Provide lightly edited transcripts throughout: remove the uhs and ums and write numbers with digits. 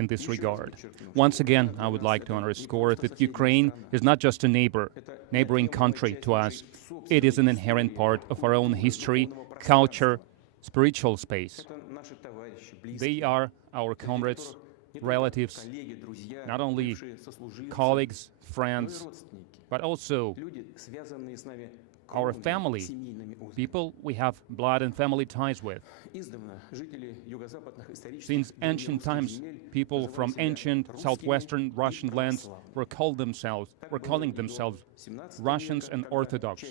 in this regard. Once again, I would like to underscore that Ukraine is not just a neighboring country to us. It is an inherent part of our own history, culture, spiritual space. They are our comrades, relatives, not only colleagues, friends, but also our family, people we have blood and family ties with. Since ancient times, people from ancient southwestern Russian lands were calling themselves Russians and Orthodox.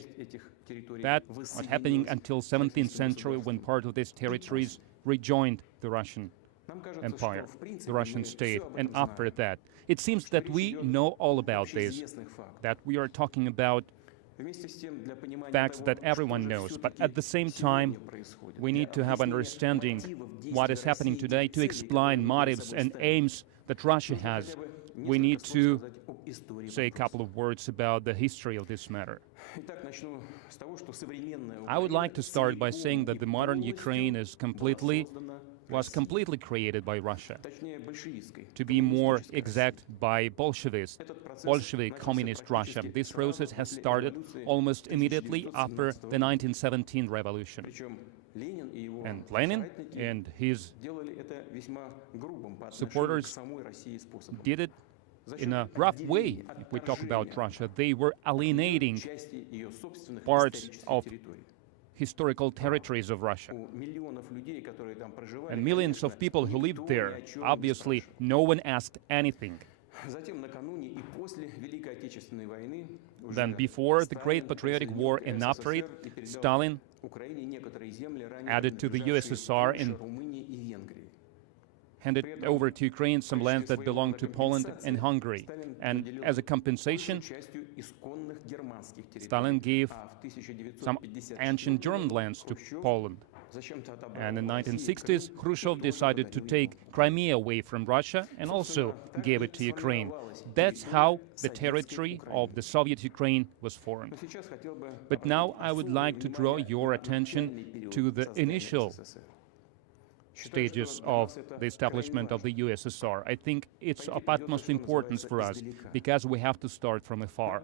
That was happening until 17th century, when part of these territories rejoined the Russian Empire, the Russian state. And after that, it seems that we know all about this, that we are talking about facts that everyone knows, but at the same time, we need to have understanding what is happening today to explain motives and aims that Russia has. We need to say a couple of words about the history of this matter. I would like to start by saying that the modern Ukraine was completely created by Russia. To be more exact, by Bolshevik communist Russia. This process has started almost immediately after the 1917 revolution. And Lenin and his supporters did it in a rough way. If we talk about Russia, they were alienating parts of historical territories of Russia. And millions of people who lived there, obviously no one asked anything. Then before the Great Patriotic War and after it, Stalin added to the USSR and handed over to Ukraine some lands that belonged to Poland and Hungary. And as a compensation, Stalin gave some ancient German lands to Poland. And in the 1960s, Khrushchev decided to take Crimea away from Russia and also gave it to Ukraine. That's how the territory of the Soviet Ukraine was formed. But now I would like to draw your attention to the initial stages of the establishment of the USSR. I think it's of utmost importance for us because we have to start from afar.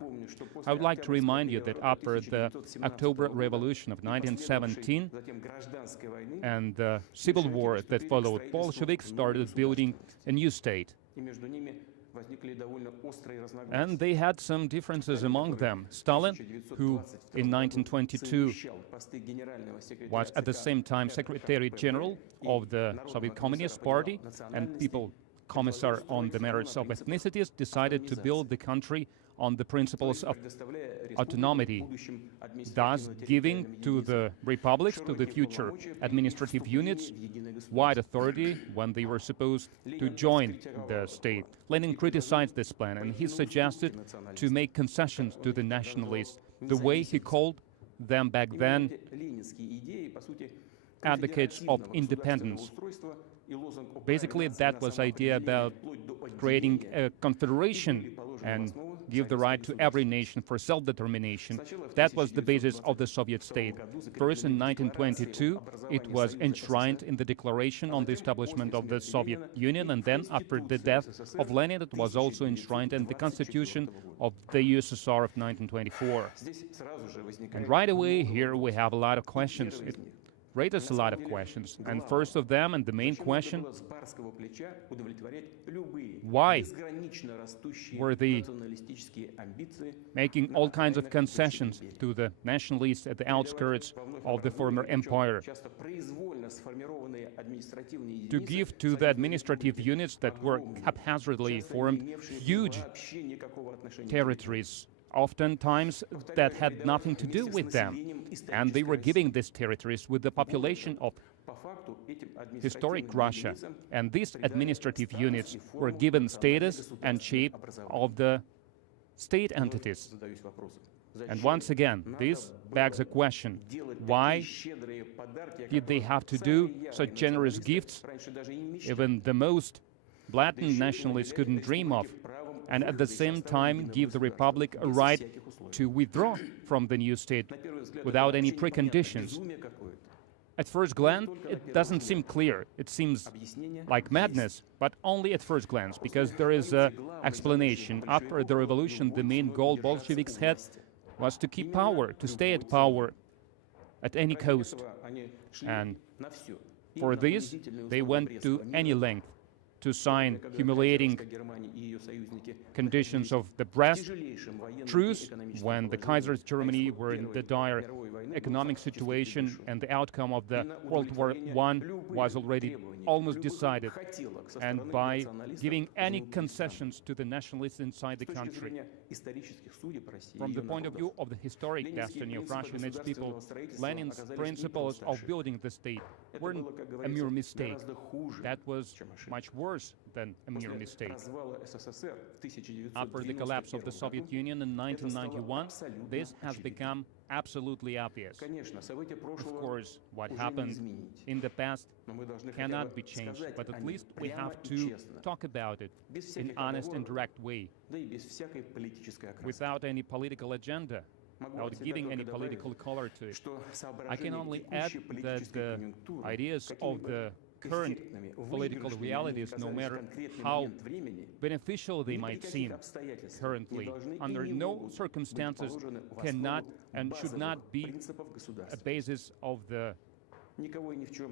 I would like to remind you that after the October Revolution of 1917 and the civil war that followed, Bolsheviks started building a new state. And they had some differences among them. Stalin, who in 1922 was at the same time Secretary General of the Soviet Communist Party and People Commissar on the matters of ethnicities, decided to build the country on the principles of autonomy, thus giving to the republics, to the future administrative units, wide authority when they were supposed to join the state. Lenin criticized this plan, and he suggested to make concessions to the nationalists, the way he called them back then advocates of independence. Basically, that was the idea about creating a confederation and give the right to every nation for self-determination. That was the basis of the Soviet state. First, in 1922, it was enshrined in the Declaration on the Establishment of the Soviet Union, and then, after the death of Lenin, it was also enshrined in the Constitution of the USSR of 1924. And right away, here we have a lot of questions. It raises a lot of questions, and first of them, and the main question, why were they making all kinds of concessions to the nationalists at the outskirts of the former empire, to give to the administrative units that were haphazardly formed huge territories, oftentimes that had nothing to do with them, and they were giving these territories with the population of historic Russia, and these administrative units were given status and shape of the state entities. And once again, this begs a question: why did they have to do such generous gifts even the most blatant nationalists couldn't dream of, and at the same time give the Republic a right to withdraw from the new state without any preconditions? At first glance, it doesn't seem clear. It seems like madness, but only at first glance, because there is an explanation. After the revolution, the main goal Bolsheviks had was to keep power, to stay at power at any cost. And for this, they went to any length to sign humiliating conditions of the Brest truce when the Kaiser's Germany were in the dire economic situation and the outcome of the World War I was already almost decided. And by giving any concessions to the nationalists inside the country, from the point of view of the historic destiny of Russia and its people, Lenin's principles of building the state weren't a mere mistake. That was much worse than a mere mistake. After the collapse of the Soviet Union in 1991, this has become absolutely obvious. Of course, what happened in the past cannot be changed, but at least we have to talk about it in an honest and direct way, without any political agenda, without giving any political color to it. I can only add that the ideas of the current political realities, no matter how beneficial they might seem currently, under no circumstances cannot and should not be a basis of the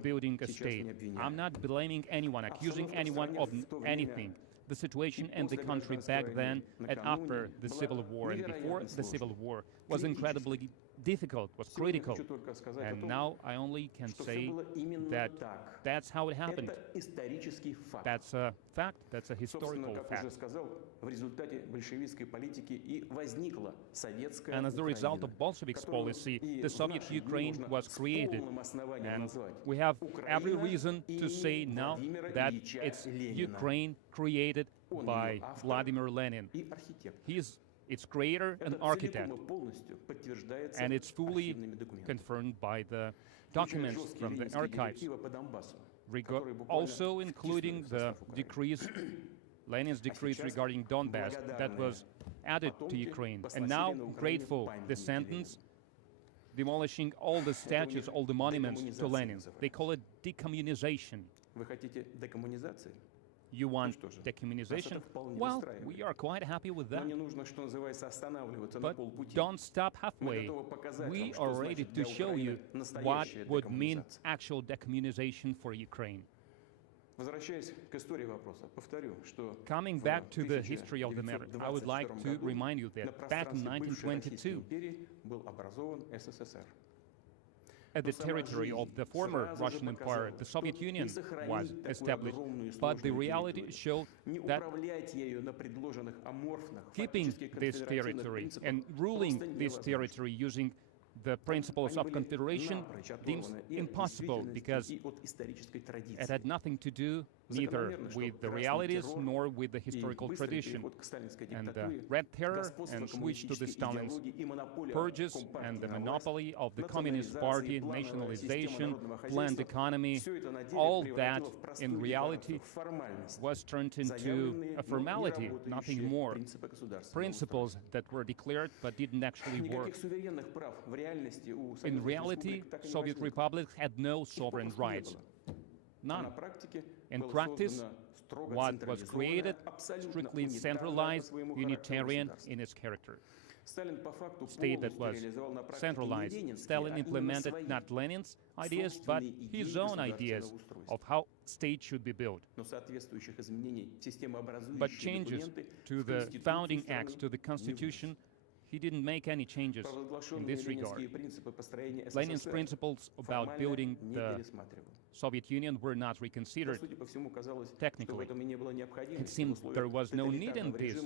building a state. I'm not blaming anyone, accusing anyone of anything. The situation in the country back then and after the Civil War and before the Civil War was incredibly difficult, was critical. And now I only can say that that's how it happened. That's a fact, that's a historical fact. And as a result of Bolsheviks' policy, the Soviet Ukraine was created. And we have every reason to say now that it's Ukraine created by Vladimir Lenin. He's its creator and architect, and it's fully confirmed by the documents from the archives, also including the decrees, Lenin's decrees regarding Donbass that was added to Ukraine. And now, grateful, the sentence demolishing all the statues, all the monuments to Lenin. They call it decommunization. You want decommunization? Well, we are quite happy with that. But don't stop halfway. We are ready to show you what would mean actual decommunization for Ukraine. Coming back to the history of the matter, I would like to remind you that back in 1922, at the territory of the former Russian Empire, the Soviet Union was established. But the reality showed that keeping this territory and ruling this territory using the principles of confederation seems impossible, because it had nothing to do neither with the realities nor with the historical tradition. And the Red Terror and switch to the Stalin's purges and the monopoly of the Communist Party, nationalization, planned economy, all that in reality was turned into a formality, nothing more. Principles that were declared but didn't actually work. In reality, Soviet republics had no sovereign rights. None. In practice, what was created, strictly centralized, unitarian in its character. State that was centralized. Stalin implemented not Lenin's ideas, but his own ideas of how state should be built. But changes to the founding acts, to the constitution, he didn't make any changes in this regard. Lenin's principles about building the Soviet Union were not reconsidered technically. It seems there was no need in this.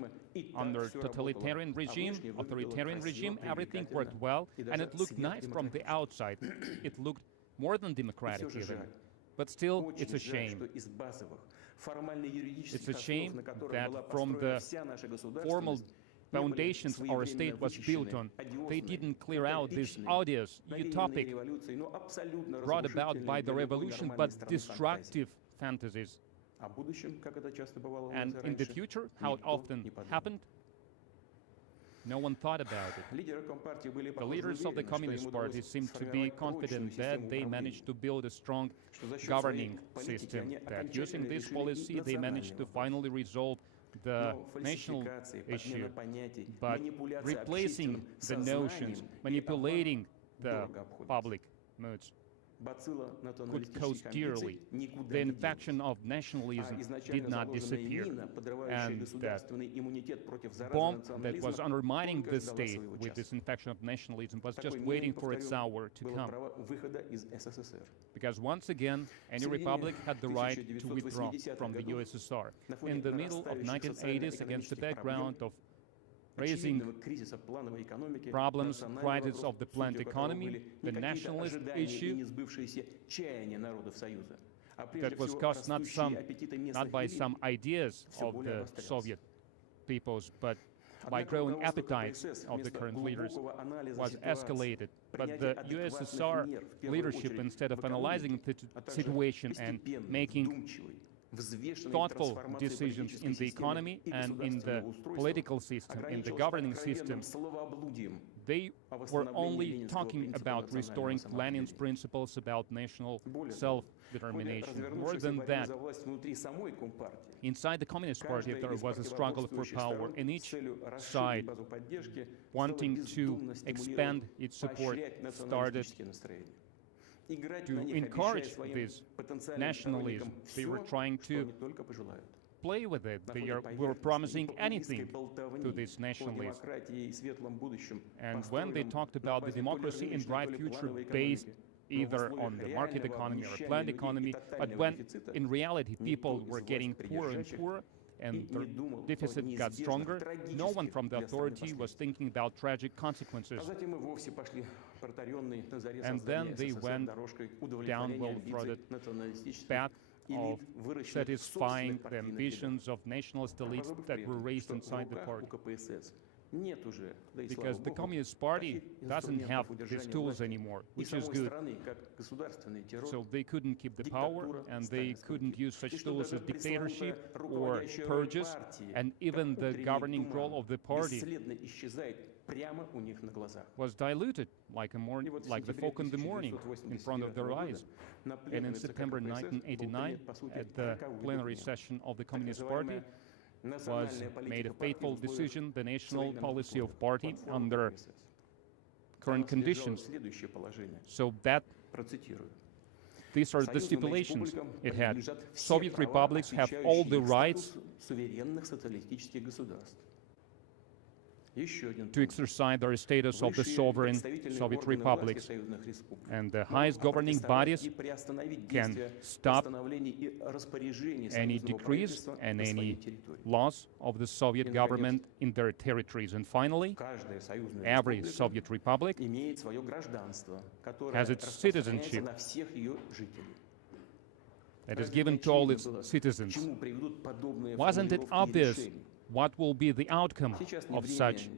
Under totalitarian regime, authoritarian regime, everything worked well, and it looked nice from the outside. It looked more than democratic even. But still, it's a shame. It's a shame that from the formal foundations our state was built on, they didn't clear out this odious, utopic, brought about by the revolution, but destructive fantasies. And in the future, how it often happened, No one thought about it. The leaders of the Communist Party seemed to be confident that they managed to build a strong governing system, that using this policy they managed to finally resolve the national issue, but replacing the notions, manipulating the public moods could cost dearly. The infection of nationalism did not disappear, and that bomb that was undermining the state with this infection of nationalism was just waiting for its hour to come. Because once again, any republic had the right to withdraw from the USSR. In the middle of 1980s, against the background of raising problems, crisis of the planned economy, the nationalist issue that was caused not by some ideas of the Soviet peoples, but by growing appetites of the current leaders, was escalated. But the USSR leadership, instead of analyzing the situation and making thoughtful decisions in the economy and in the political system, in the governing system, they were only talking about restoring Lenin's principles about national self-determination. More than that, inside the Communist Party there was a struggle for power, and each side, wanting to expand its support, started to encourage this nationalism. They were trying to play with it. They were promising anything to this nationalism. And when they talked about the democracy and bright future based either on the market economy or planned economy, but when in reality people were getting poorer and poorer, and the deficit got stronger, no one from the authority was thinking about tragic consequences. And then they went down well-trodden path of satisfying the ambitions of nationalist elites that were raised inside the party. Because the Communist Party doesn't have these tools anymore, which is good. So they couldn't keep the power, and they couldn't use such tools as dictatorship or purges, and even the governing role of the party was diluted like the fog in the morning in front of their eyes. And in September 1989, at the plenary session of the Communist Party, was made a fateful decision, the national policy of party under current conditions. So that these are the stipulations it had. Soviet republics have all the rights to exercise their status of the sovereign Soviet republics, and the highest governing bodies can stop any decrees and any laws of the Soviet government in their territories. And finally, every Soviet republic has its citizenship that is given to all its citizens. Wasn't it obvious what will be the outcome of such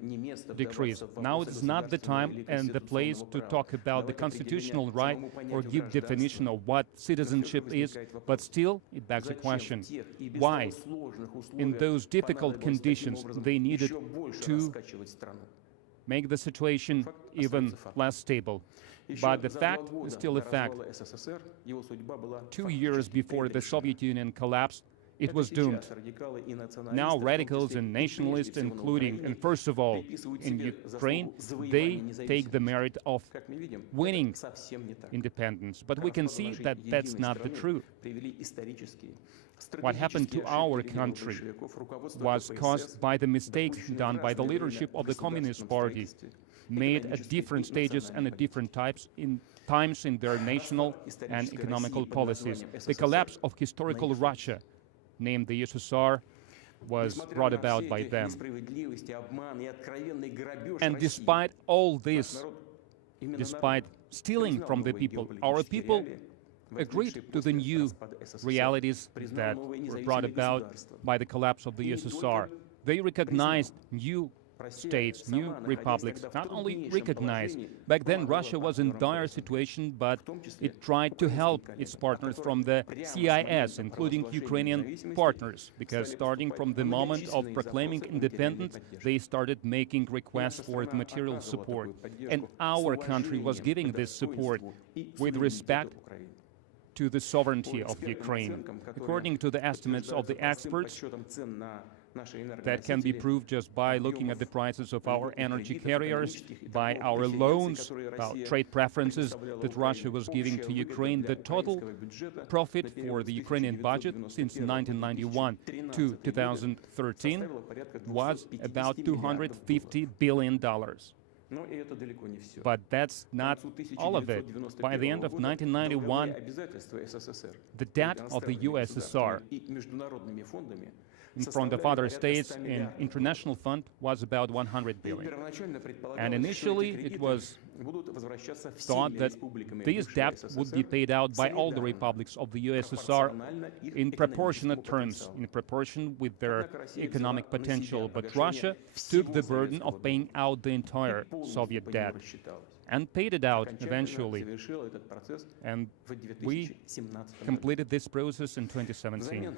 decrees? Now it's not the time and the place to talk about the constitutional right or give definition of what citizenship is, but still it begs a question. Why, in those difficult conditions, they needed to make the situation even less stable? But the fact is still a fact. 2 years before the Soviet Union collapsed, it was doomed. Now radicals and nationalists, including, and first of all, in Ukraine, they take the merit of winning independence. But we can see that that's not the truth. What happened to our country was caused by the mistakes done by the leadership of the Communist Party, made at different stages and at different times in their national and economical policies. The collapse of historical Russia, named the USSR, was brought about by them. And despite all this, despite stealing from the people, our people agreed to the new realities that were brought about by the collapse of the USSR. They recognized new states, new republics, not only recognized. Back then, Russia was in dire situation, but it tried to help its partners from the CIS, including Ukrainian partners, because starting from the moment of proclaiming independence, they started making requests for the material support. And our country was giving this support with respect to the sovereignty of Ukraine. According to the estimates of the experts, that can be proved just by looking at the prices of our energy carriers, by our loans, about trade preferences that Russia was giving to Ukraine. The total profit for the Ukrainian budget since 1991 to 2013 was about $250 billion. But that's not all of it. By the end of 1991, the debt of the USSR in front of other states in international fund was about 100 billion. And initially it was thought that these debts would be paid out by all the republics of the USSR in proportionate terms, in proportion with their economic potential. But Russia took the burden of paying out the entire Soviet debt and paid it out eventually. And we completed this process in 2017.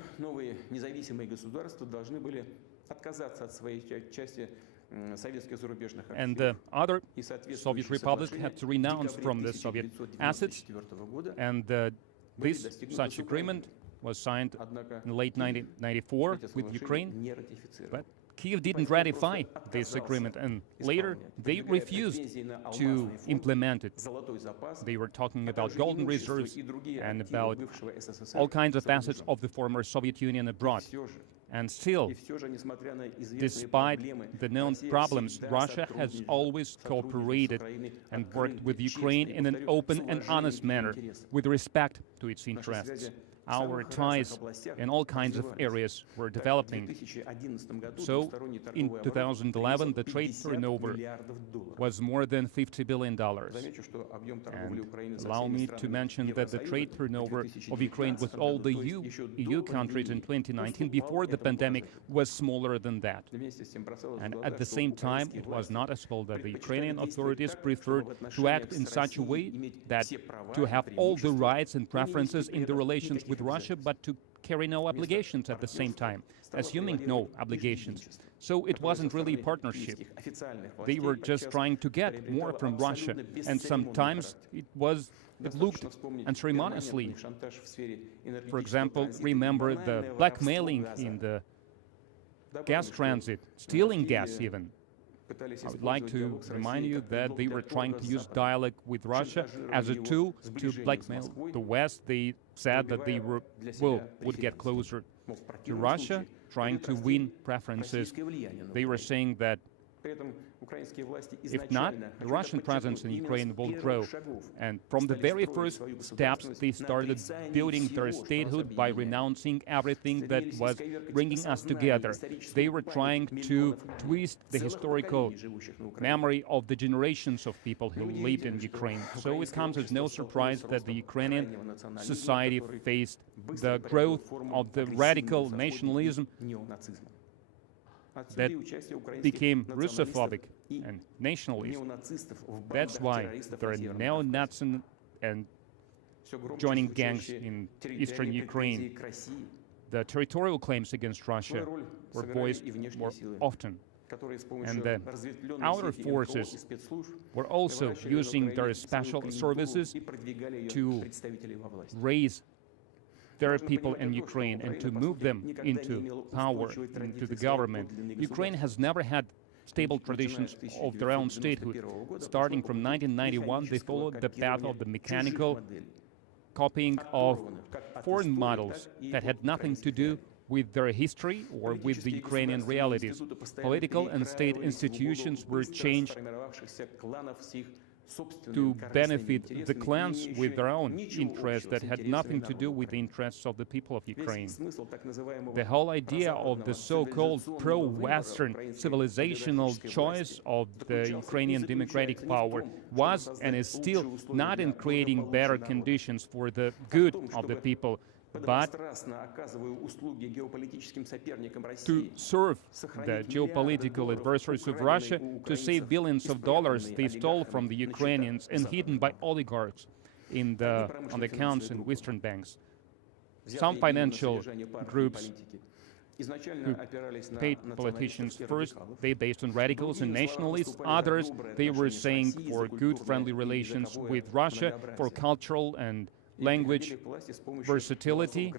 And the other Soviet republics had to renounce from the Soviet assets, and this such agreement was signed in late 1994 with Ukraine, but Kiev didn't ratify this agreement, and later they refused to implement it. They were talking about golden reserves and about all kinds of assets of the former Soviet Union abroad. And still, despite the known problems, Russia has always cooperated and worked with Ukraine in an open and honest manner, with respect to its interests. Our ties in all kinds of areas were developing. So, in 2011, the trade turnover was more than $50 billion. And allow me to mention that the trade turnover of Ukraine with all the EU countries in 2019, before the pandemic, was smaller than that. And at the same time, it was noticeable that the Ukrainian authorities preferred to act in such a way that to have all the rights and preferences in the relations with Russia, but to carry no obligations at the same time, assuming no obligations. So it wasn't really a partnership. They were just trying to get more from Russia, and sometimes it looked unceremoniously. For example, remember the blackmailing in the gas transit, stealing gas even. I would like to remind you that they were trying to use dialogue with Russia as a tool to blackmail the West. They said that they would get closer to Russia, trying to win preferences. They were saying that if not, the Russian presence in Ukraine will grow. And from the very first steps, they started building their statehood by renouncing everything that was bringing us together. They were trying to twist the historical memory of the generations of people who lived in Ukraine. So it comes as no surprise that the Ukrainian society faced the growth of the radical nationalism that became Russophobic and nationalist. That's why there are neo-Nazis and joining gangs in eastern Ukraine. The territorial claims against Russia were voiced more often. And the outer forces were also using their special services to raise their people in Ukraine and to move them into power, into the government. Ukraine has never had stable traditions of their own statehood. Starting from 1991, they followed the path of the mechanical copying of foreign models that had nothing to do with their history or with the Ukrainian realities. Political and state institutions were changed to benefit the clans with their own interests that had nothing to do with the interests of the people of Ukraine. The whole idea of the so-called pro-Western civilizational choice of the Ukrainian democratic power was and is still not in creating better conditions for the good of the people, but to serve the geopolitical adversaries of Russia, to save billions of dollars they stole from the Ukrainians and hidden by oligarchs on the accounts in Western banks. Some financial groups who paid politicians first, they based on radicals and nationalists. Others, they were saying for good, friendly relations with Russia, for cultural and language versatility,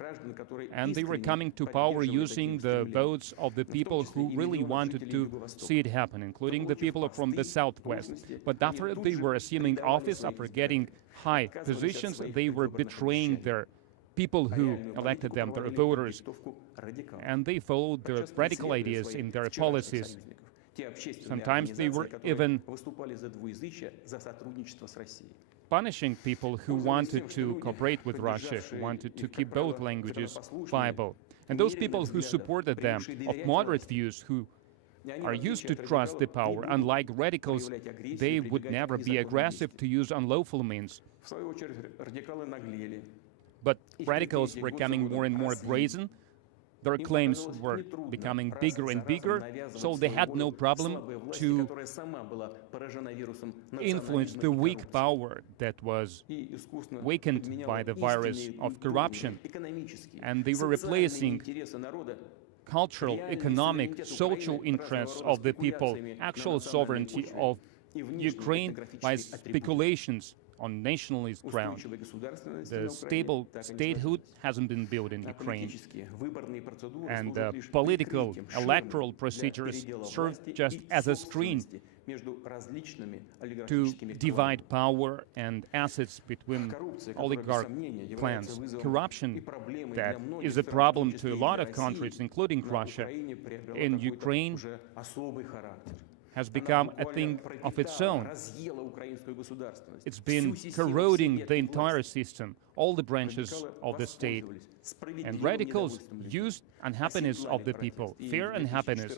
and they were coming to power using the votes of the people who really wanted to see it happen, including the people from the Southwest. But after they were assuming office, after getting high positions, they were betraying their people who elected them, their voters, and they followed their radical ideas in their policies. Sometimes they were even punishing people who wanted to cooperate with Russia, who wanted to keep both languages viable. And those people who supported them, of moderate views, who are used to trust the power, unlike radicals, they would never be aggressive to use unlawful means. But radicals were becoming more and more brazen. Their claims were becoming bigger and bigger, so they had no problem to influence the weak power that was weakened by the virus of corruption. And they were replacing cultural, economic, social interests of the people, actual sovereignty of Ukraine by speculations on nationalist ground. The stable statehood hasn't been built in Ukraine, and political electoral procedures serve just as a screen to divide power and assets between oligarch clans. Corruption, that is a problem to a lot of countries, including Russia. In Ukraine, has become a thing of its own. It's been corroding the entire system, all the branches of the state. And radicals used unhappiness of the people, fear and happiness.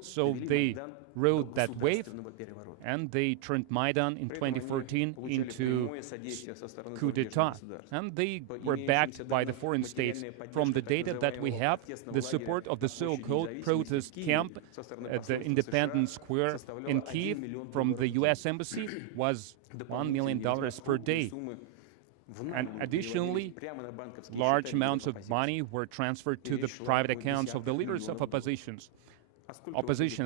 So they rode that wave, and they turned Maidan in 2014 into coup d'etat. And they were backed by the foreign states. From the data that we have, the support of the so-called protest camp at the Independence Square in Kiev from the US Embassy was $1 million per day. And additionally, large amounts of money were transferred to the private accounts of the leaders of opposition,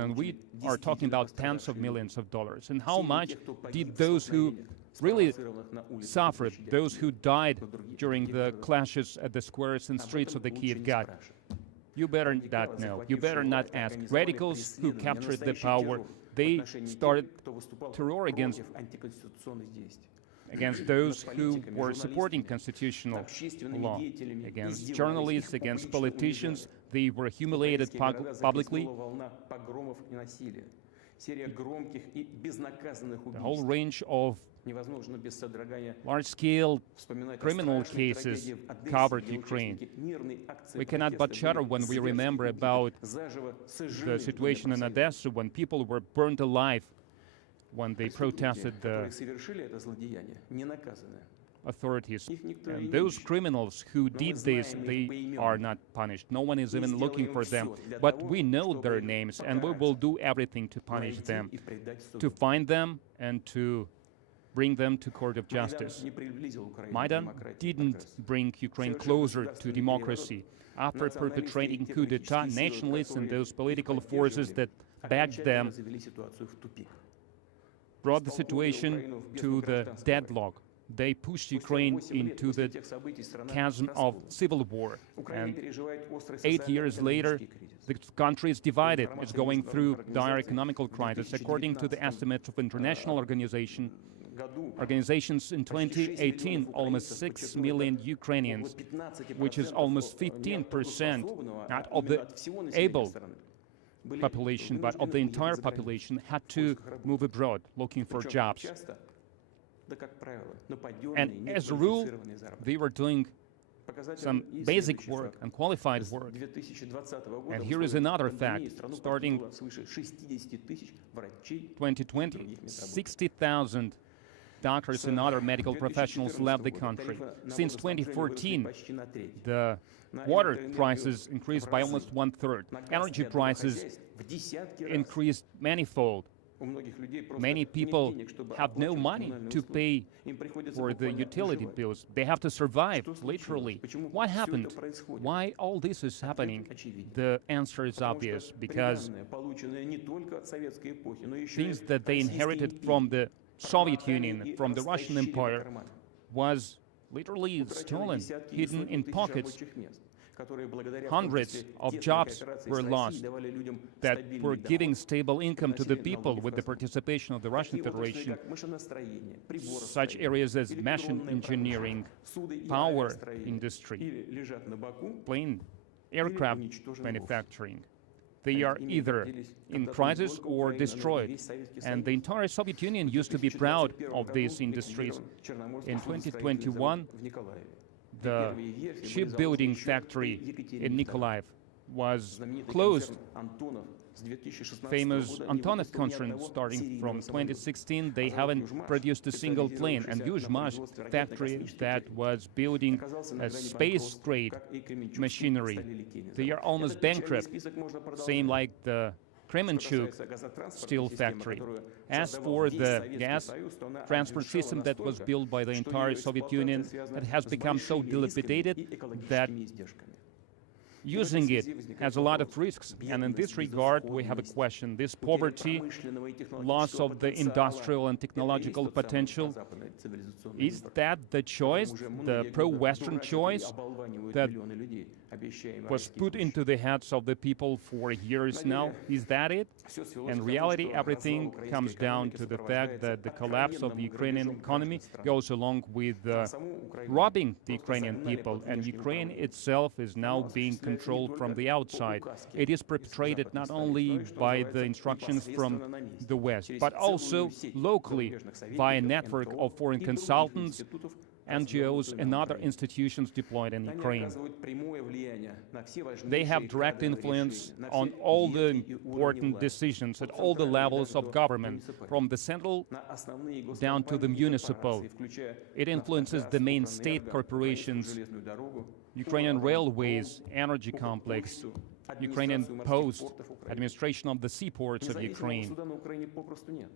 and we are talking about tens of millions of dollars. And how much did those who really suffered, those who died during the clashes at the squares and streets of the Kiev got? You better not know. You better not ask. Radicals who captured the power, they started terror against those who were supporting constitutional law, against journalists, against politicians. They were humiliated publicly. The whole range of large-scale criminal cases covered Ukraine. We cannot but shudder when we remember about the situation in Odessa, when people were burned alive, when they protested the authorities. And those criminals who did this, they are not punished. No one is even looking for them. But we know their names, and we will do everything to punish them, to find them, and to bring them to court of justice. Maidan didn't bring Ukraine closer to democracy. After perpetrating coup d'etat, nationalists and those political forces that backed them brought the situation to the deadlock. They pushed Ukraine into the chasm of civil war. And 8 years later, the country is divided. It's going through dire economical crisis. According to the estimates of international organizations, in 2018, almost 6 million Ukrainians, which is almost 15% not of the able population, but of the entire population, had to move abroad looking for jobs. And as a rule, they were doing some basic work, unqualified work. And here is another fact. Starting 2020, 60,000 doctors and other medical professionals left the country. Since 2014, the water prices increased by almost 1/3. Energy prices increased manifold. Many people have no money to pay for the utility bills. They have to survive, literally. What happened? Why all this is happening? The answer is obvious, because things that they inherited from the Soviet Union, from the Russian Empire, was literally stolen, hidden in pockets. Hundreds of jobs were lost that were giving stable income to the people with the participation of the Russian Federation. Such areas as machine engineering, power industry, plane aircraft manufacturing. They are either in crisis or destroyed. And the entire Soviet Union used to be proud of these industries. In 2021, the shipbuilding factory in Nikolaev was closed. Famous Antonov conference starting from 2016, they haven't produced a single plane. And Yuzhmash factory that was building a space-grade machinery, they are almost bankrupt. Same like the Kremenchuk steel factory. As for the gas transport system that was built by the entire Soviet Union, it has become so dilapidated that using it has a lot of risks. And in this regard, we have a question. This poverty, loss of the industrial and technological potential, is that the choice, the pro-Western choice that was put into the heads of the people for years now? Is that it? In reality, everything comes down to the fact that the collapse of the Ukrainian economy goes along with robbing the Ukrainian people, and Ukraine itself is now being controlled from the outside. It is perpetrated not only by the instructions from the West, but also locally by a network of foreign consultants, NGOs and other institutions deployed in Ukraine. They have direct influence on all the important decisions at all the levels of government, from the central down to the municipal. It influences the main state corporations, Ukrainian railways, energy complex, Ukrainian post, administration of the seaports of Ukraine.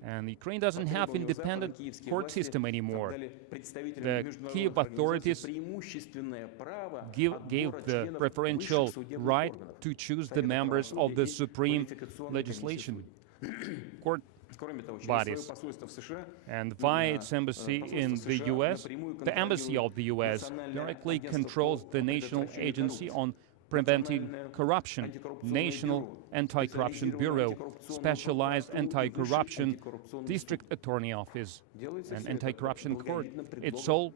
And Ukraine doesn't have independent court system anymore. The Kiev authorities gave the preferential right to choose the members of the supreme legislation court bodies. And via its embassy in the US, the embassy of the US directly controls the National Agency on Preventing Corruption, National Anti-Corruption Bureau, Specialized Anti-Corruption District Attorney Office, and Anti-Corruption Court. It's all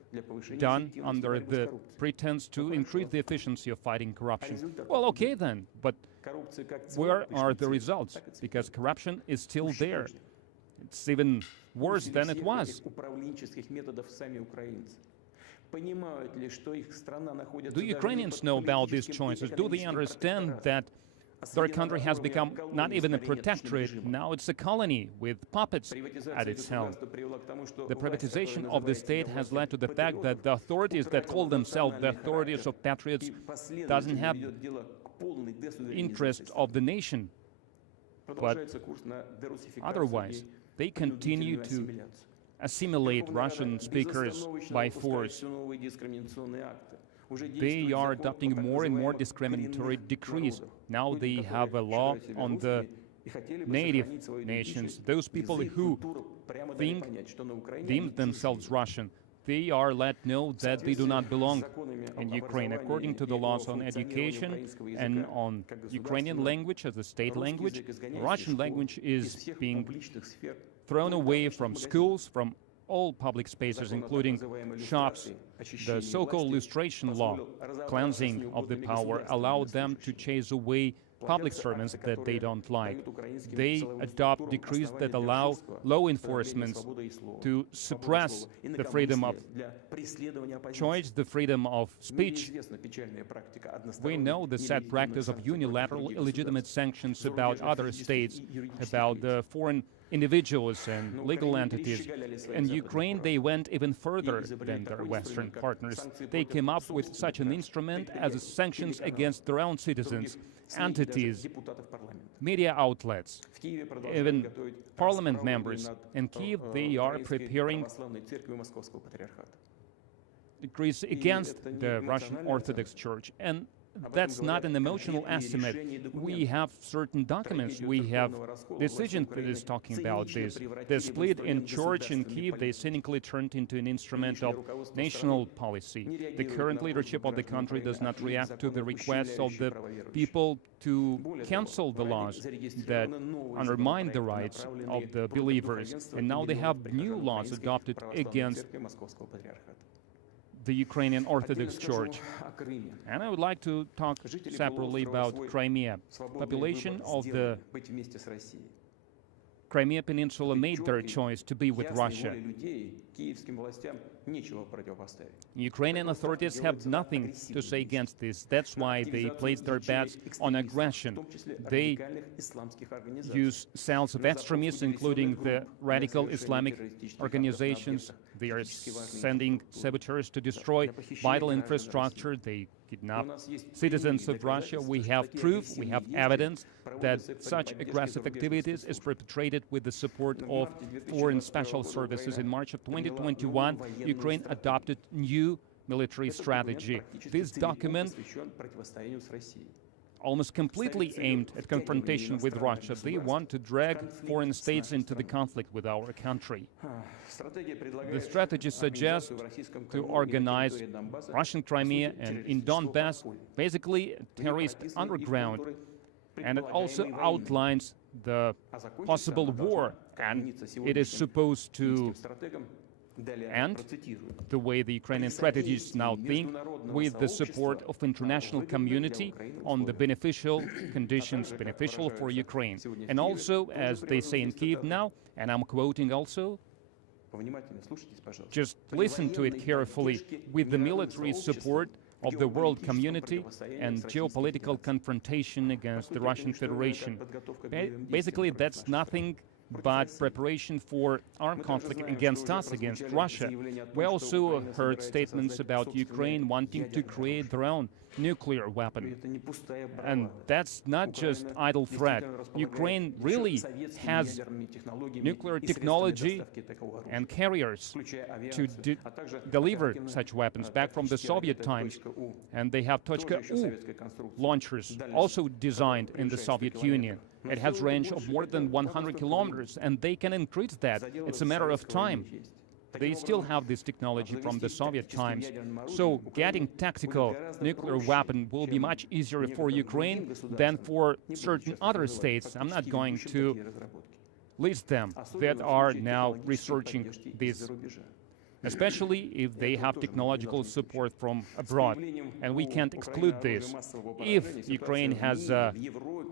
done under the pretense to increase the efficiency of fighting corruption. Well, okay then, but where are the results? Because corruption is still there. It's even worse than it was. Do Ukrainians know about these choices? Do they understand that their country has become not even a protectorate, now it's a colony with puppets at its helm? The privatization of the state has led to the fact that the authorities that call themselves the authorities of patriots doesn't have interest of the nation, but otherwise they continue to assimilate Russian speakers by force. They are adopting more and more discriminatory decrees. Now they have a law on the native nations, those people who deem themselves Russian. They are let know that they do not belong in Ukraine. According to the laws on education and on Ukrainian language as a state language, Russian language is being thrown away from schools, from all public spaces, including shops. The so-called lustration law, cleansing of the power, allowed them to chase away public servants that they don't like. They adopt decrees that allow law enforcement to suppress the freedom of choice, the freedom of speech. We know the sad practice of unilateral illegitimate sanctions about other states, about the foreign individuals and legal entities. In Ukraine, they went even further than their Western partners. They came up with such an instrument as sanctions against their own citizens, entities, media outlets, even parliament members. In Kyiv, they are preparing decrees against the Russian Orthodox Church. And that's not an emotional estimate. We have certain documents. We have decisions that is talking about this. The split in church in Kyiv, they cynically turned into an instrument of national policy. The current leadership of the country does not react to the requests of the people to cancel the laws that undermine the rights of the believers. And now they have new laws adopted against the Ukrainian Orthodox Church. And I would like to talk separately about Crimea. Population of the Crimea Peninsula made their choice to be with Russia. Ukrainian authorities have nothing to say against this. That's why they placed their bets on aggression. They use cells of extremists, including the radical Islamic organizations. They are sending saboteurs to destroy vital infrastructure. They kidnap citizens of Russia. We have proof, we have evidence that such aggressive activities is perpetrated with the support of foreign special services. In March of 2021, Ukraine adopted new military strategy. This document almost completely aimed at confrontation with Russia. They want to drag foreign states into the conflict with our country. The strategy suggests to organize Russian Crimea and in Donbass, basically terrorist underground. And it also outlines the possible war, and it is supposed to and the way the Ukrainian strategists now think, with the support of international community on the beneficial conditions, beneficial for Ukraine. And also, as they say in Kyiv now, and I'm quoting also, just listen to it carefully, with the military support of the world community and geopolitical confrontation against the Russian Federation. Basically, that's nothing but preparation for armed conflict against us, against Russia. We also heard statements about Ukraine wanting to create their own nuclear weapon. And that's not just idle threat. Ukraine really has nuclear technology and carriers to deliver such weapons back from the Soviet times. And they have Tochka-U launchers, also designed in the Soviet Union. It has range of more than 100 kilometers, and they can increase that. It's a matter of time. They still have this technology from the Soviet times. So getting tactical nuclear weapon will be much easier for Ukraine than for certain other states. I'm not going to list them that are now researching this, especially if they have technological support from abroad. And we can't exclude this. If Ukraine has a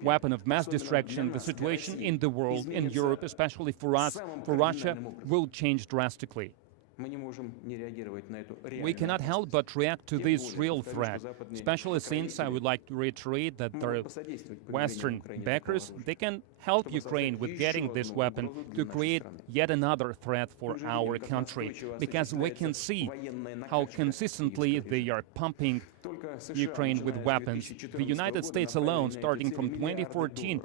weapon of mass destruction, the situation in the world, in Europe, especially for us, for Russia, will change drastically. We cannot help but react to this real threat, especially since I would like to reiterate that the Western backers, they can help Ukraine with getting this weapon to create yet another threat for our country, because we can see how consistently they are pumping Ukraine with weapons. The United States alone, starting from 2014,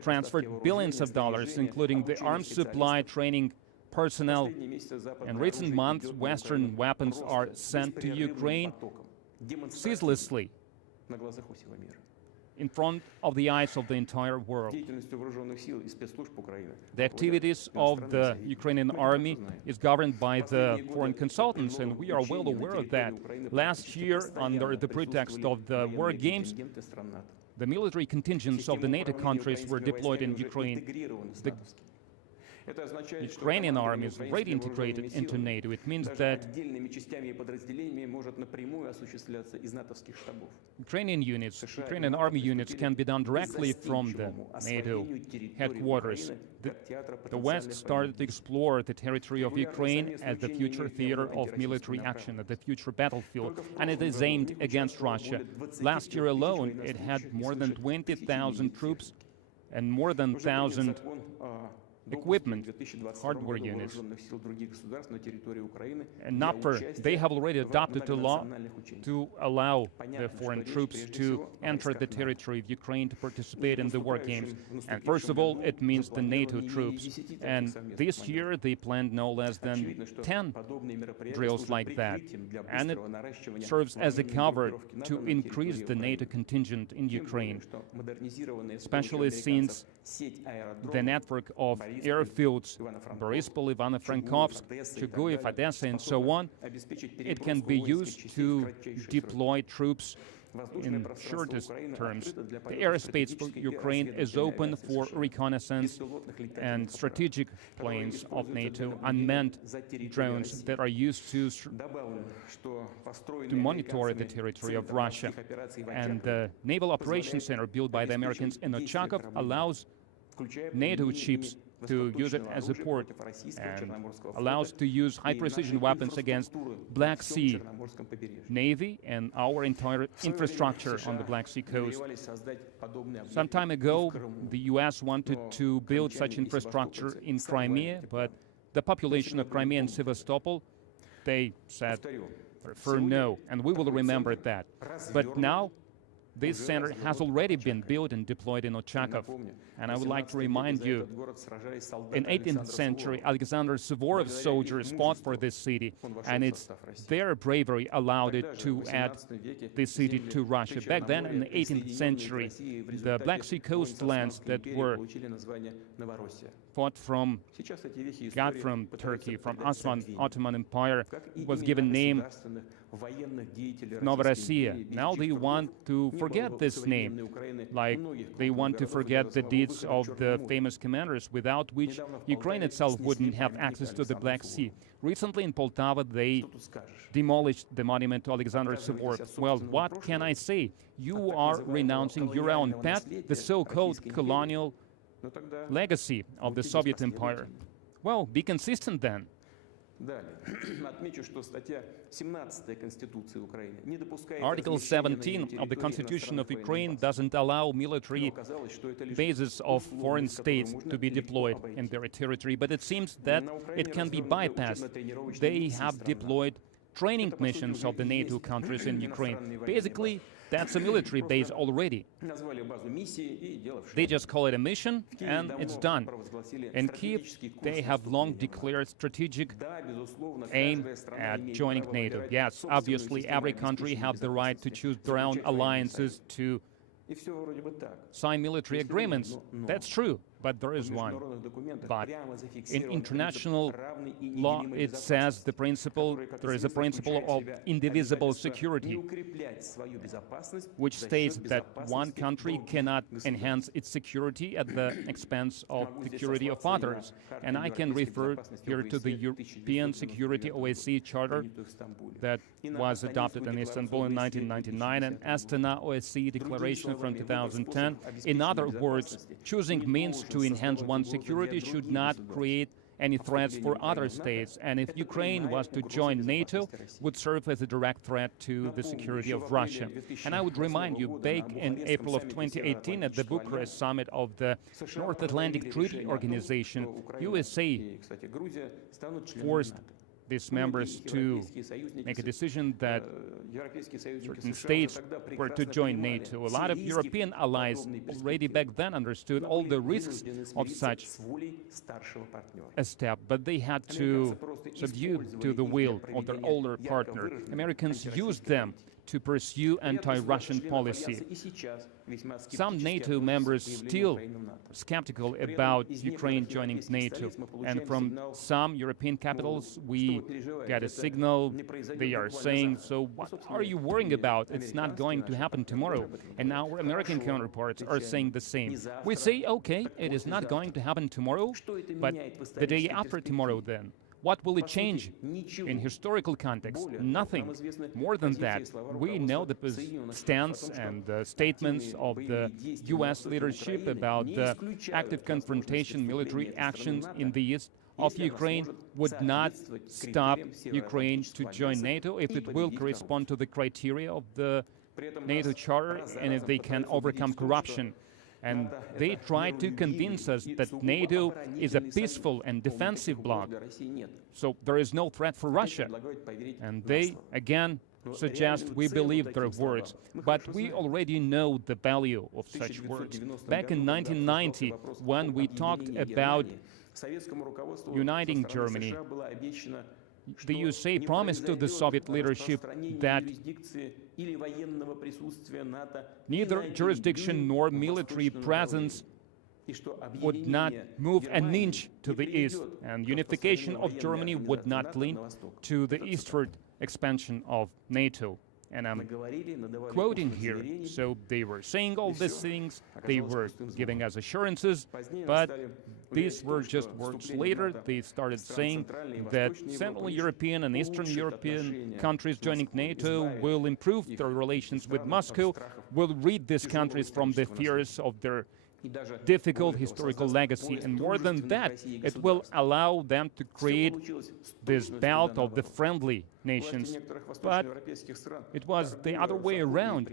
transferred billions of dollars, including the arms supply, training, personnel. In recent months, Western weapons are sent to Ukraine ceaselessly in front of the eyes of the entire world. The activities of the Ukrainian army is governed by the foreign consultants, and we are well aware of that. Last year, under the pretext of the war games, the military contingents of the NATO countries were deployed in Ukraine. Ukrainian army is already integrated into NATO. It means that Ukrainian army units can be done directly from the NATO headquarters. The West started to explore the territory of Ukraine as the future theater of military action, as the future battlefield, and it is aimed against Russia. Last year alone, it had more than 20,000 troops and more than 1,000 equipment, hardware units. And NAPR, they have already adopted a law to allow the foreign troops to enter the territory of Ukraine to participate in the war games. And first of all, it means the NATO troops. And this year, they planned no less than 10 drills like that. And it serves as a cover to increase the NATO contingent in Ukraine, especially since the network of airfields, Borispol, Ivano-Frankivsk, Chuguyev, Odessa, and so on, it can be used to deploy troops in shortest terms. The airspace for Ukraine is open for reconnaissance and strategic planes of NATO, unmanned drones that are used to monitor the territory of Russia. And the Naval Operations Center built by the Americans in Ochakov allows NATO ships to use it as a port and allows to use high-precision weapons against Black Sea Navy and our entire infrastructure on the Black Sea coast. Some time ago, the U.S. wanted to build such infrastructure in Crimea, but the population of Crimea and Sevastopol, they said, prefer no, and we will remember that. But now, this center has already been built and deployed in Ochakov. And I would like to remind you, in 18th century, Alexander Suvorov's soldiers fought for this city, and it's their bravery allowed it to add this city to Russia. Back then, in the 18th century, the Black Sea coastlands that were got from Turkey, from Ottoman Empire, was given name Novorossiya. Now they want to forget this name, like they want to forget the deeds of the famous commanders, without which Ukraine itself wouldn't have access to the Black Sea. Recently in Poltava, they demolished the monument to Alexander Suvorov. Well, what can I say? You are renouncing your own pet, the so-called colonial legacy of the Soviet Empire. Well, be consistent then. Article 17 of the Constitution of Ukraine doesn't allow military bases of foreign states to be deployed in their territory, but it seems that it can be bypassed. They have deployed training missions of the NATO countries in Ukraine. Basically, that's a military base already. They just call it a mission, and it's done. In Kyiv, they have long declared strategic aim at joining NATO. Yes, obviously, every country has the right to choose their own alliances, to sign military agreements. That's true, but there is one. But in international law, it says there is a principle of indivisible security, which states that one country cannot enhance its security at the expense of security of others. And I can refer here to the European Security OSCE Charter that was adopted in Istanbul in 1999 and Astana OSCE Declaration from 2010. In other words, choosing means to enhance one's security should not create any threats for other states, and if Ukraine was to join NATO, would serve as a direct threat to the security of Russia. And I would remind you, back in April of 2018 at the Bucharest summit of the North Atlantic Treaty Organization, USA forced these members to make a decision that certain states were to join NATO. A lot of European allies already back then understood all the risks of such a step, but they had to subdue to the will of their older partner. Americans used them to pursue anti-Russian policy. Some NATO members still skeptical about Ukraine joining NATO, and from some European capitals we get a signal. They are saying, so what are you worrying about? It's not going to happen tomorrow. And our American counterparts are saying the same. We say, okay, it is not going to happen tomorrow, but the day after tomorrow then. What will it change in historical context? Nothing. More than that, we know the stance and the statements of the US leadership about the active confrontation, military actions in the east of Ukraine would not stop Ukraine to join NATO if it will correspond to the criteria of the NATO Charter and if they can overcome corruption. And they try to convince us that NATO is a peaceful and defensive bloc, so there is no threat for Russia. And they, again, suggest we believe their words, but we already know the value of such words. Back in 1990, when we talked about uniting Germany, the USA promised to the Soviet leadership that neither jurisdiction nor military presence would not move an inch to the east, and unification of Germany would not lead to the eastward expansion of NATO. And I'm quoting here. So they were saying all these things, they were giving us assurances, but these were just words later. They started saying that Central European and Eastern European countries joining NATO will improve their relations with Moscow, will rid these countries from the fears of their difficult historical legacy, and more than that, it will allow them to create this belt of the friendly nations. But it was the other way around.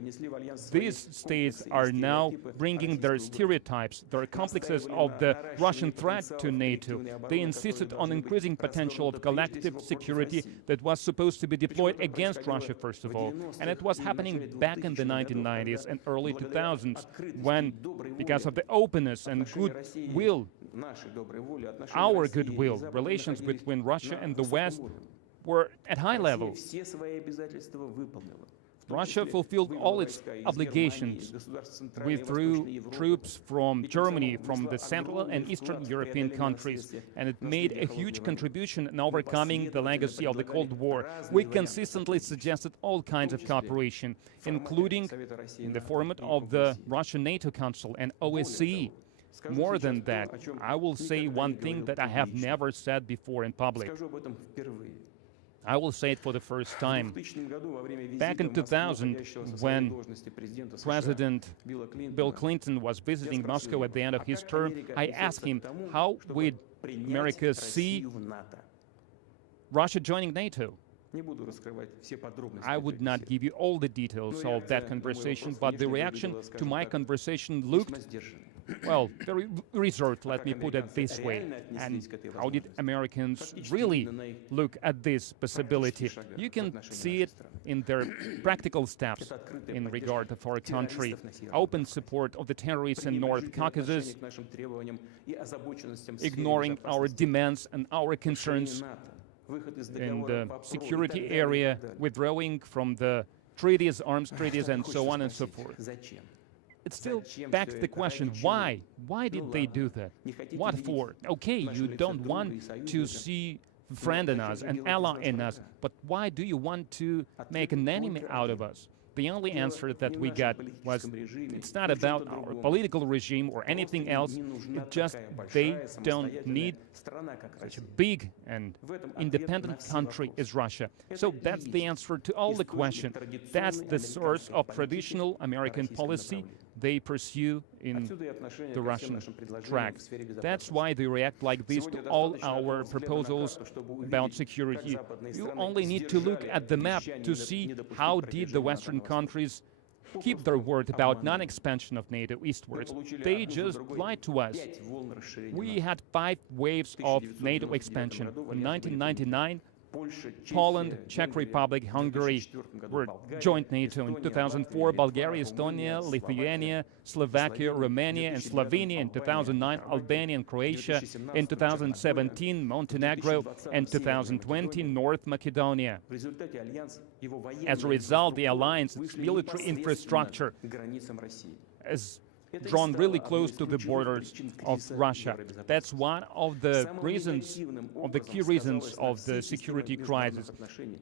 These states are now bringing their stereotypes, their complexes of the Russian threat to NATO. They insisted on increasing potential of collective security that was supposed to be deployed against Russia, first of all. And it was happening back in the 1990s and early 2000s, when, because of the openness and goodwill, our goodwill, relations between Russia and the West were at high level. Russia fulfilled all its obligations. We withdrew troops from Germany, from the Central and Eastern European countries, and it made a huge contribution in overcoming the legacy of the Cold War. We consistently suggested all kinds of cooperation, including in the format of the Russian NATO Council and OSCE. More than that, I will say one thing that I have never said before in public. I will say it for the first time. Back in 2000, when President Bill Clinton was visiting Moscow at the end of his term, I asked him, how would America see Russia joining NATO? I would not give you all the details of that conversation, but the reaction to my conversation looked, well, very reserved, let me put it this way. And how did Americans really look at this possibility? You can see it in their practical steps in regard of our country. Open support of the terrorists in North Caucasus, ignoring our demands and our concerns in the security area, withdrawing from the treaties, arms treaties, and so on and so forth. It still begs the question, why? Why did they do that? What for? Okay, you don't want to see a friend in us, an ally in us, but why do you want to make an enemy out of us? The only answer that we got was, it's not about our political regime or anything else, it's just they don't need such a big and independent country as Russia. So that's the answer to all the questions. That's the source of traditional American policy they pursue in the Russian track. That's why they react like this to all our proposals about security. You only need to look at the map to see how did the Western countries keep their word about non-expansion of NATO eastwards. They just lied to us. We had 5 waves of NATO expansion. In 1999, Poland, Czech Republic, Hungary were joined NATO in 2004, Bulgaria, Estonia, Lithuania, Slovakia, Romania, and Slovenia in 2009, Albania and Croatia in 2017, Montenegro, and 2020, North Macedonia. As a result, the alliance's military infrastructure is drawn really close to the borders of Russia. That's one of the reasons, of the key reasons of the security crisis.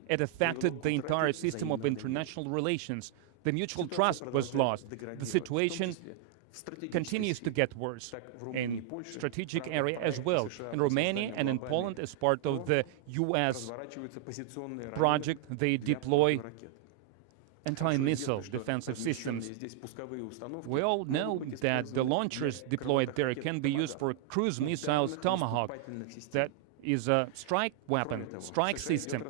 It affected the entire system of international relations. The mutual trust was lost. The situation continues to get worse in strategic area as well. In Romania and in Poland, as part of the US project, they deploy anti-missile defensive systems. We all know that the launchers deployed there can be used for cruise missiles Tomahawk. That is a strike weapon, strike system.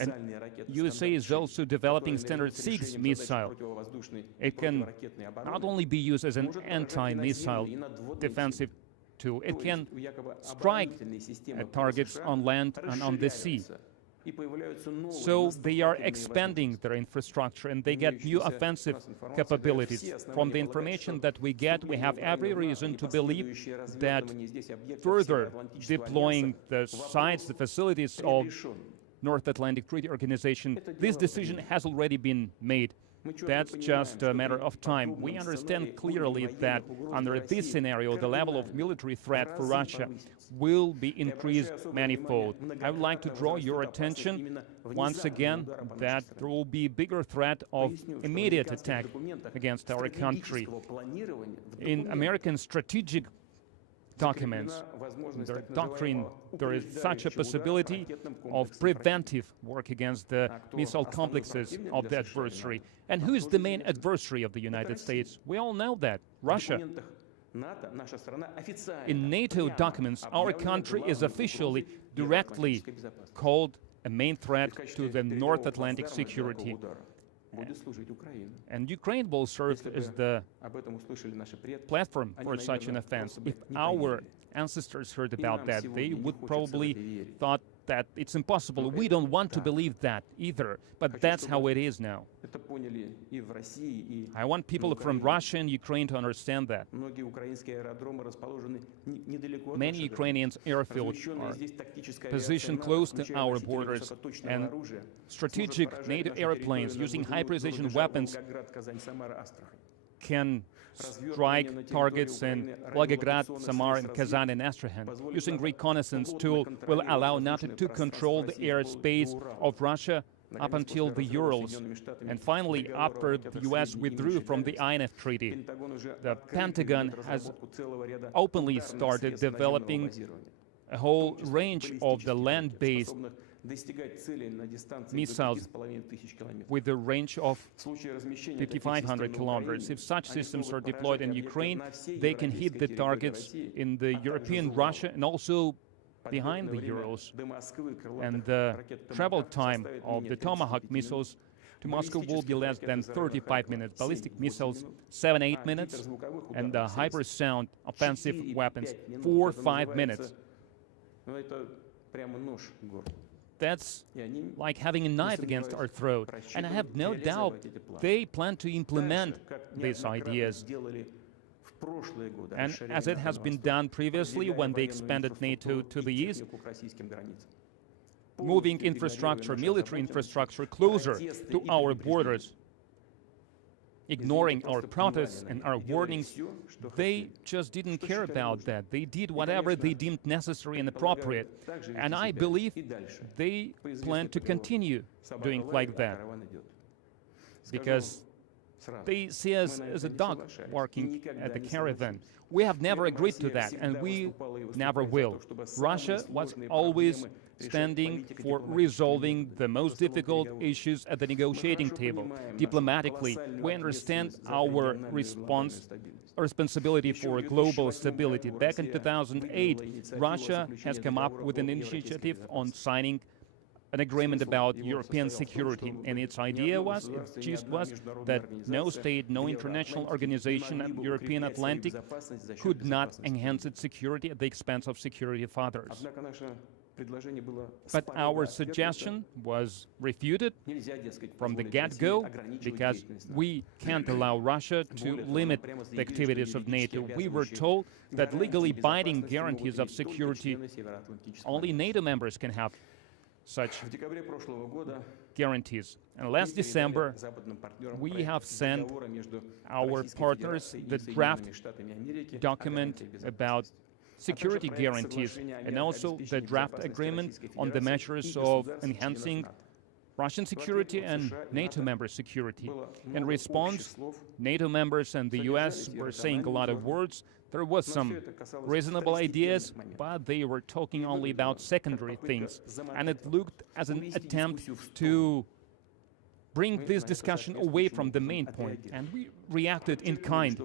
And USA is also developing Standard 6 missile. It can not only be used as an anti-missile defensive tool, it can strike at targets on land and on the sea. So they are expanding their infrastructure and they get new offensive capabilities. From the information that we get, we have every reason to believe that further deploying the sites, the facilities of North Atlantic Treaty Organization, this decision has already been made. That's just a matter of time. We understand clearly that under this scenario, the level of military threat for Russia will be increased manifold. I would like to draw your attention once again that there will be a bigger threat of immediate attack against our country. In American strategic documents, their doctrine, there is such a possibility of preventive work against the missile complexes of the adversary. And who is the main adversary of the United States? We all know that, Russia. In NATO documents, our country is officially, directly called a main threat to the North Atlantic security. And Ukraine will serve as the platform for such an offense. If our ancestors heard about that, they would probably thought that it's impossible. We don't want to believe that either, but that's how it is now. I want people from Russia and Ukraine to understand that. Many Ukrainian airfields are positioned close to our borders, and strategic NATO airplanes using high-precision weapons can strike targets in Volgograd, Samar, and Kazan and Astrakhan. Using reconnaissance tool will allow NATO to control the airspace of Russia up until the Urals. And finally, after the US withdrew from the INF Treaty, the Pentagon has openly started developing a whole range of the land-based missiles with a range of 5,500 kilometers. If such systems are deployed in Ukraine, they can hit the targets in the European Russia and also behind the Urals. And the travel time of the Tomahawk missiles to Moscow will be less than 35 minutes. Ballistic missiles, 7-8 minutes. And the hypersonic offensive weapons, 4-5 minutes. That's like having a knife against our throat. And I have no doubt they plan to implement these ideas. And as it has been done previously when they expanded NATO to the east, moving infrastructure, military infrastructure closer to our borders, ignoring our protests and our warnings, they just didn't care about that. They did whatever they deemed necessary and appropriate. And I believe they plan to continue doing like that. Because they see us as a dog barking at the caravan. We have never agreed to that, and we never will. Russia was always standing for resolving the most difficult issues at the negotiating table. Diplomatically, we understand our responsibility for global stability. Back in 2008, Russia has come up with an initiative on signing an agreement about European security, and its idea was, its gist was, that no state, no international organization in European Atlantic could not enhance its security at the expense of security of others. But our suggestion was refuted from the get-go because we can't allow Russia to limit the activities of NATO. We were told that legally binding guarantees of security, only NATO members can have such guarantees. And last December, we have sent our partners the draft document about security guarantees and also the draft agreement on the measures of enhancing Russian security and NATO member security. In response, NATO members and the US were saying a lot of words. There was some reasonable ideas, but they were talking only about secondary things. And it looked as an attempt to bring this discussion away from the main point, and we reacted in kind.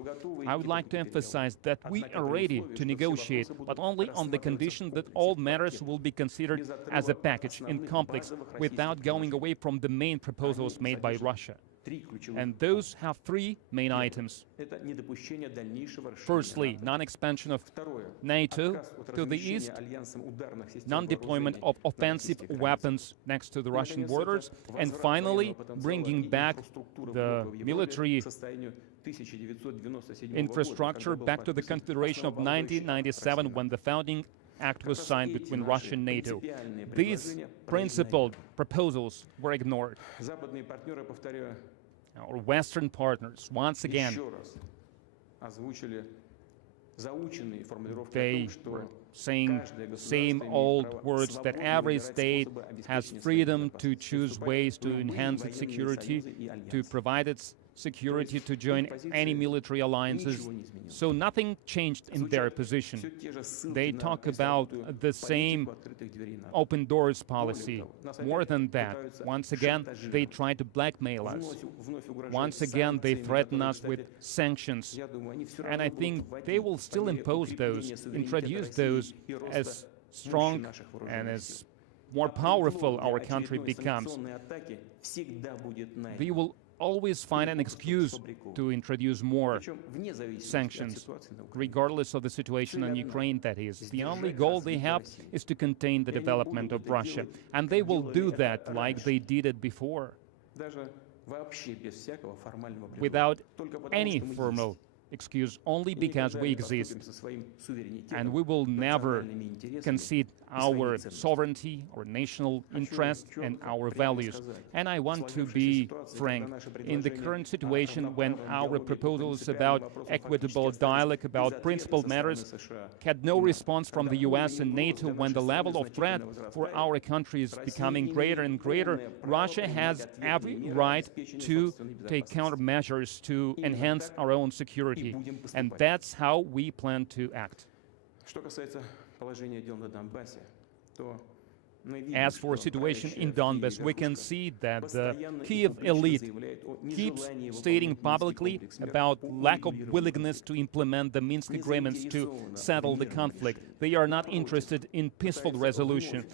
I would like to emphasize that we are ready to negotiate, but only on the condition that all matters will be considered as a package in complex, without going away from the main proposals made by Russia. And those have three main items. Firstly, non-expansion of NATO to the east, non-deployment of offensive weapons next to the Russian borders, and finally, bringing back the military infrastructure back to the Confederation of 1997 when the founding act was signed between Russia and NATO. These principled proposals were ignored. Our Western partners, once again, they were saying same old words that every state has freedom to choose ways to enhance its security, to provide its security, to join any military alliances. So nothing changed in their position. They talk about the same open doors policy. More than that, once again, they try to blackmail us. Once again, they threaten us with sanctions. And I think they will still impose those, introduce those as strong and as more powerful our country becomes. We will always find an excuse to introduce more sanctions, regardless of the situation in Ukraine, that is. The only goal they have is to contain the development of Russia. And they will do that like they did it before, without any formal excuse, only because we exist. And we will never concede our sovereignty, our national interest, and our values. And I want to be frank. In the current situation, when our proposals about equitable dialogue about principled matters had no response from the US and NATO, when the level of threat for our country is becoming greater and greater, Russia has every right to take countermeasures to enhance our own security. And that's how we plan to act. As for situation in Donbass, we can see that the Kiev elite keeps stating publicly about lack of willingness to implement the Minsk agreements to settle the conflict. They are not interested in peaceful resolution.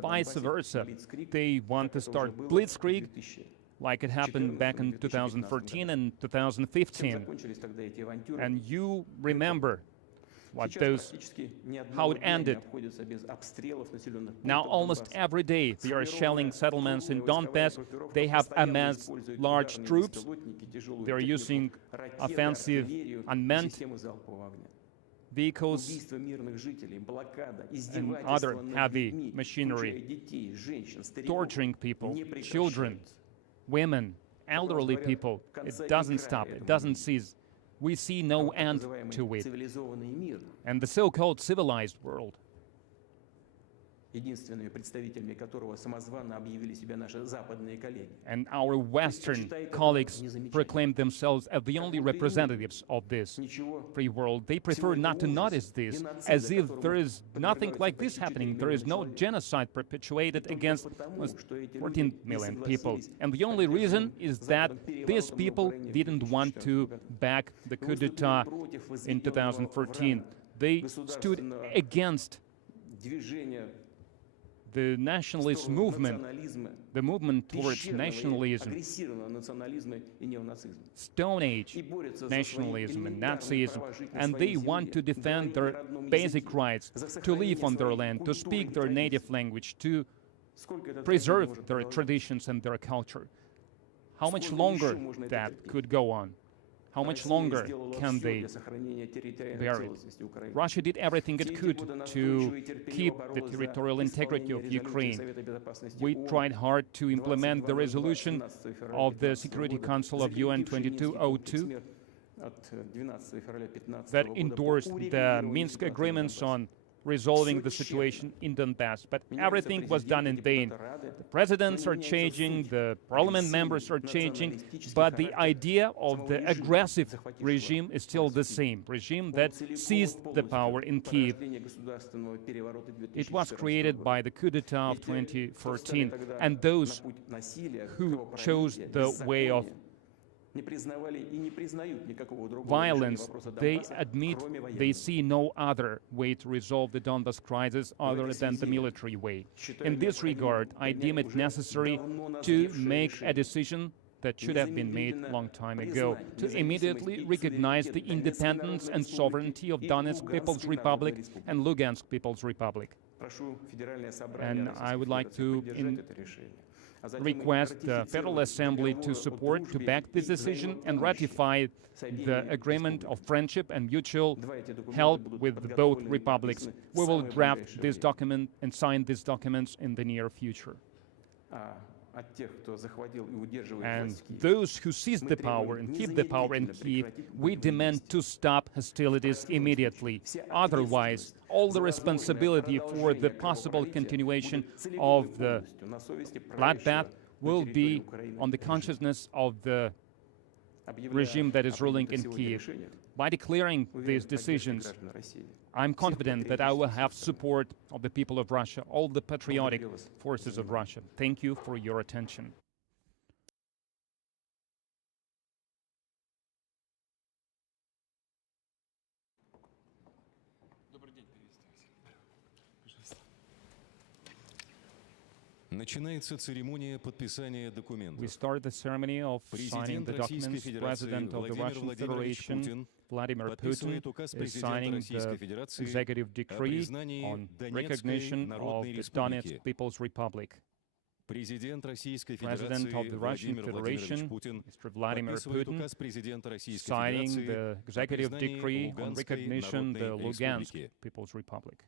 Vice versa, they want to start blitzkrieg, like it happened back in 2014 and 2015. And you remember how it ended. Now almost every day they are shelling settlements in Donbass. They have amassed large troops. They are using offensive unmanned vehicles and other heavy machinery, torturing people, children, women, elderly people. It doesn't stop. It doesn't cease. We see no end to it. And the so-called civilized world, and our Western colleagues proclaim themselves as the only representatives of this free world. They prefer not to notice this, as if there is nothing like this happening. There is no genocide perpetuated against 14 million people. And the only reason is that these people didn't want to back the coup d'etat in 2014. They stood against the nationalist movement, the movement towards nationalism, Stone Age nationalism and Nazism, and they want to defend their basic rights, to live on their land, to speak their native language, to preserve their traditions and their culture. How much longer that could go on? How much longer can they bear it? Russia did everything it could to keep the territorial integrity of Ukraine. We tried hard to implement the resolution of the Security Council of UN 2202 that endorsed the Minsk agreements on resolving the situation in Donbass. But everything was done in vain. The presidents are changing, the parliament members are changing, but the idea of the aggressive regime is still the same, regime that seized the power in Kyiv. It was created by the coup d'etat of 2014, and those who chose the way of violence, they admit they see no other way to resolve the Donbas crisis other than the military way. In this regard, I deem it necessary to make a decision that should have been made a long time ago, to immediately recognize the independence and sovereignty of Donetsk People's Republic and Lugansk People's Republic. And I would like to request the Federal Assembly to support, to back this decision and ratify the agreement of friendship and mutual help with both republics. We will draft this document and sign these documents in the near future. And those who seize the power and keep the power in Kyiv, we demand to stop hostilities immediately. Otherwise, all the responsibility for the possible continuation of the bloodbath will be on the consciousness of the regime that is ruling in Kyiv. By declaring these decisions, I'm confident that I will have support of the people of Russia, all the patriotic forces of Russia. Thank you for your attention. Начинается церемония подписания документов. We start the ceremony of signing the documents. President of the Russian Federation, Vladimir Putin, is signing the executive decree on recognition of the Donetsk People's Republic. President of the Russian Federation, Mr. Vladimir Putin, signing the executive decree on recognition of the Lugansk People's Republic.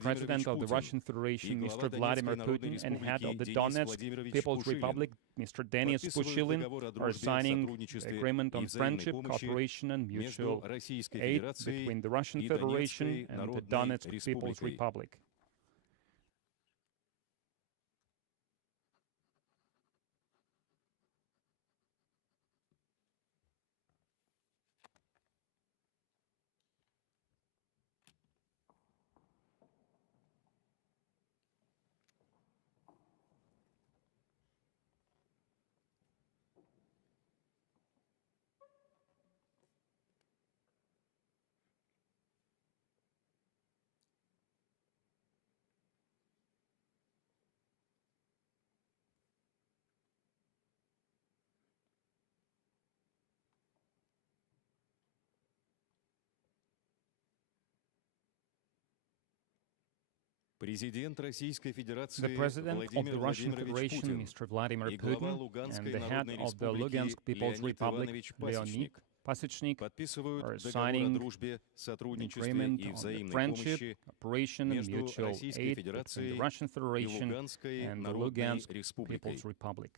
President of the Russian Federation, Mr. Vladimir Putin, and head of the Donetsk People's Republic, Mr. Denis Pushilin, are signing the agreement on friendship, cooperation, and mutual aid between the Russian Federation and the Donetsk People's Republic. The President of the Russian Federation, Mr. Vladimir Putin, and the head of the Lugansk People's Republic, Leonid Pasechnik, are signing an agreement on the friendship, cooperation, and mutual aid between the Russian Federation and the Lugansk People's Republic.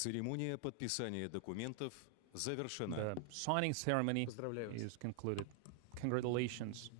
Церемония подписания документов завершена. The signing ceremony is concluded. Congratulations.